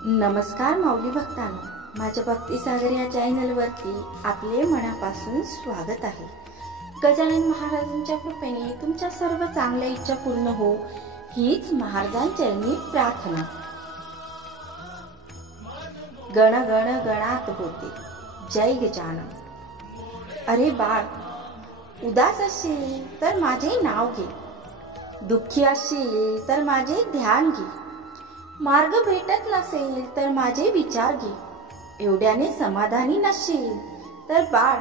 नमस्कार माऊली भक्तांनो, माझ्या भक्तिसागर या चॅनलवरती आपले मनापासून स्वागत आहे। गजानन महाराजांच्या कृपेने तुमच्या सर्व चांगल्या इच्छा पूर्ण हो हीच महाराजांचरणी प्रार्थना। गण गण गणात होते जय गजानन। अरे बाळ, उदास असशील तर माझे नाव घे, दुःखी असशील तर माझे ध्यान घे, मार्ग भेटत नसेल तर माझे विचार घे, एवढ्याने समाधानी नसशील तर बाळ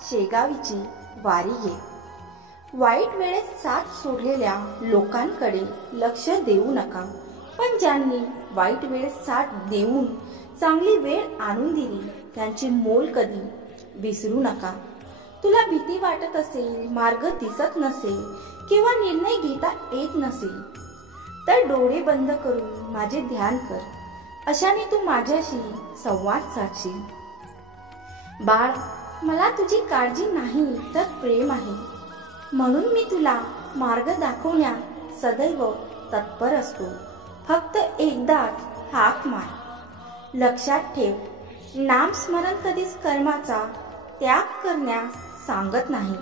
शेगावीची वारी घे। वाईट वेळेत साथ सोडलेल्या लोकांकडे लक्ष देऊ नका, पण ज्यांनी वाईट वेळेत साथ देऊन चांगली वेळ आणून दिली त्यांचे मोल कधी विसरू नका। तुला भीती वाटत असेल, मार्ग दिसत नसेल किंवा निर्णय घेता येत नसेल तर डोळे बंद करून माझे ध्यान कर, अशाने तू माझ्याशी संवाद साधशील। बाळ, मला तुझी काळजी नाही तर प्रेम आहे, म्हणून मी तुला मार्ग दाखवण्यात सदैव तत्पर असतो। फक्त एकदाच हाक मार। लक्षात ठेव, नामस्मरण कधीच कर्माचा त्याग करण्यास सांगत नाही।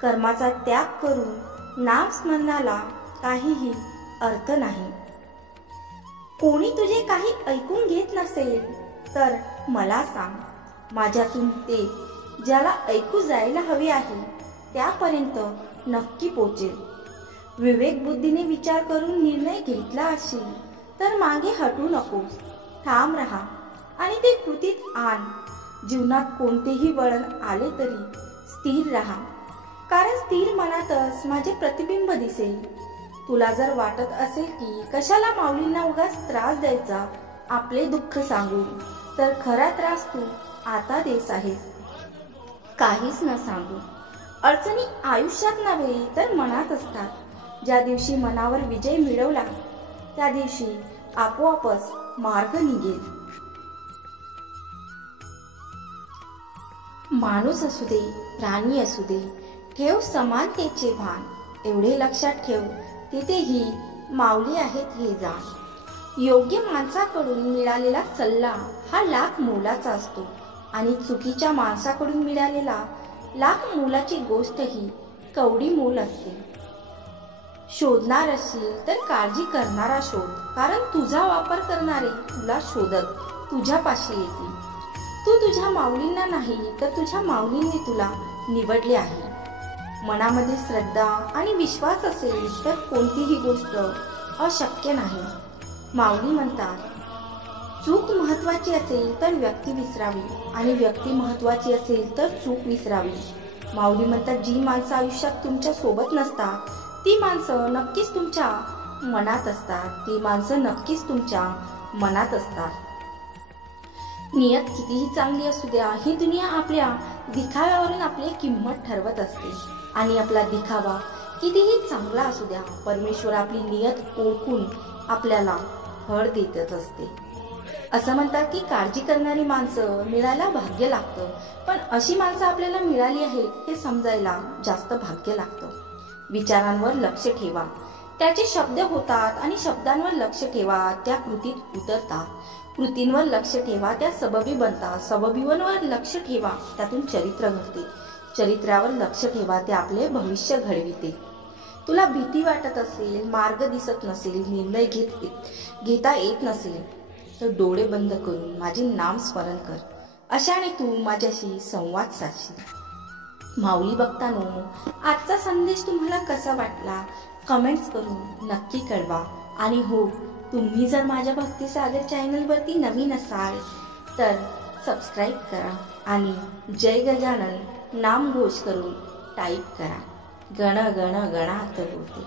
कर्माचा त्याग करून नामस्मरणाला काहीही अर्थ नाही। कोणी तुझे काही ऐकून घेत नसेल तर मला सांग, माझ्यातून ते ज्याला ऐकू जायला हवे आहे त्यापर्यंत नक्की पोचेल। विवेक बुद्धीने विचार करून निर्णय घेतला असेल तर मागे हटू नकोस, ठाम राहा आणि ते कृतीत आण। जीवनात कोणतेही वळण आले तरी स्थिर राहा, कारण स्थिर मनातच माझे प्रतिबिंब दिसेल। तुला जर वाटत असेल की कशाला माऊलींना उगाच त्रास द्यायचा आपले दुःख सांगून, तर खरा त्रास तू आता देस आहेस। काहीच न सांगू, अडचणी आयुष्यात नव्हे तर मनात असतात। ज्या दिवशी मनावर विजय मिळवला त्या दिवशी आपोआपच मार्ग निघेल। माणूस असू दे, प्राणी असू दे, ठेव समानतेचे भान। एवढे लक्षात ठेव, तिथेही माऊली आहेत हे जाण। योग्य माणसाकडून मिळालेला सल्ला हा लाख मोलाचा असतो आणि चुकीच्या माणसाकडून मिळालेला लाख मोलाची गोष्ट ही कवडी मोल असते। शोधणार असशील तर काळजी करणारा शोध, कारण तुझा वापर करणारे तुला शोधत तुझ्यापाशी येतील। तू तुझ्या माऊलींना नाही तर तुझ्या माऊलींनी तुला निवडले आहे। मनामध्ये श्रद्धा आणि विश्वास असेल तर कोणतीही गोष्ट अशक्य नाही। माऊली म्हणतात, चूक महत्वाची असेल तर व्यक्ती विसरावी आणि व्यक्ती महत्वाची असेल तर चूक विसरावी। माऊली म्हणतात, जी माणसं आयुष्यात तुमच्या सोबत नसतात ती माणसं नक्कीच तुमच्या मनात असतात, ती माणसं नक्कीच तुमच्या मनात असतात। नियत कितीही चांगली असू द्या, ही दुनिया आपल्या दिखाव्यावरून आपली किंमत ठरवत असते आणि आपला दिखावा कितीही चांगला असू द्या, परमेश्वर आपली नियत ओळखून आपल्याला फळ देतच असते। असं म्हणतात की काळजी करणारी माणसं मिळायला भाग्य लागतं, पण अशी माणसं आपल्याला मिळाली आहेत हे समजायला जास्त भाग्य लागतं। विचारांवर लक्ष ठेवा, त्याचे शब्द होतात आणि शब्दांवर लक्ष ठेवा, त्या कृतीत उतरतात। कृतींवर लक्ष ठेवा, त्या सबबी बनतात। सबबींवर लक्ष ठेवा, त्यातून चरित्र घडते। चरित्रावर लक्ष ठेवा, ते आपले भविष्य घडविते। तुला भीती वाटत असेल, मार्ग दिसत नसेल, निर्णय घेता येत नसेल तर डोळे बंद करून माझे नाम स्मरण कर, अशाने तू माझ्याशी संवाद साधशील। माऊली भक्तांनो, आजचा संदेश तुम्हाला कसा वाटला कमेंट्स करून नक्की कळवा। आणि हो, तुम्ही जर माझ्या भक्तिसागर चॅनलवरती नवीन असाल तर सबस्क्राईब करा आणि जय गजानन नामघोष करून टाईप करा। गण गण गणात होते।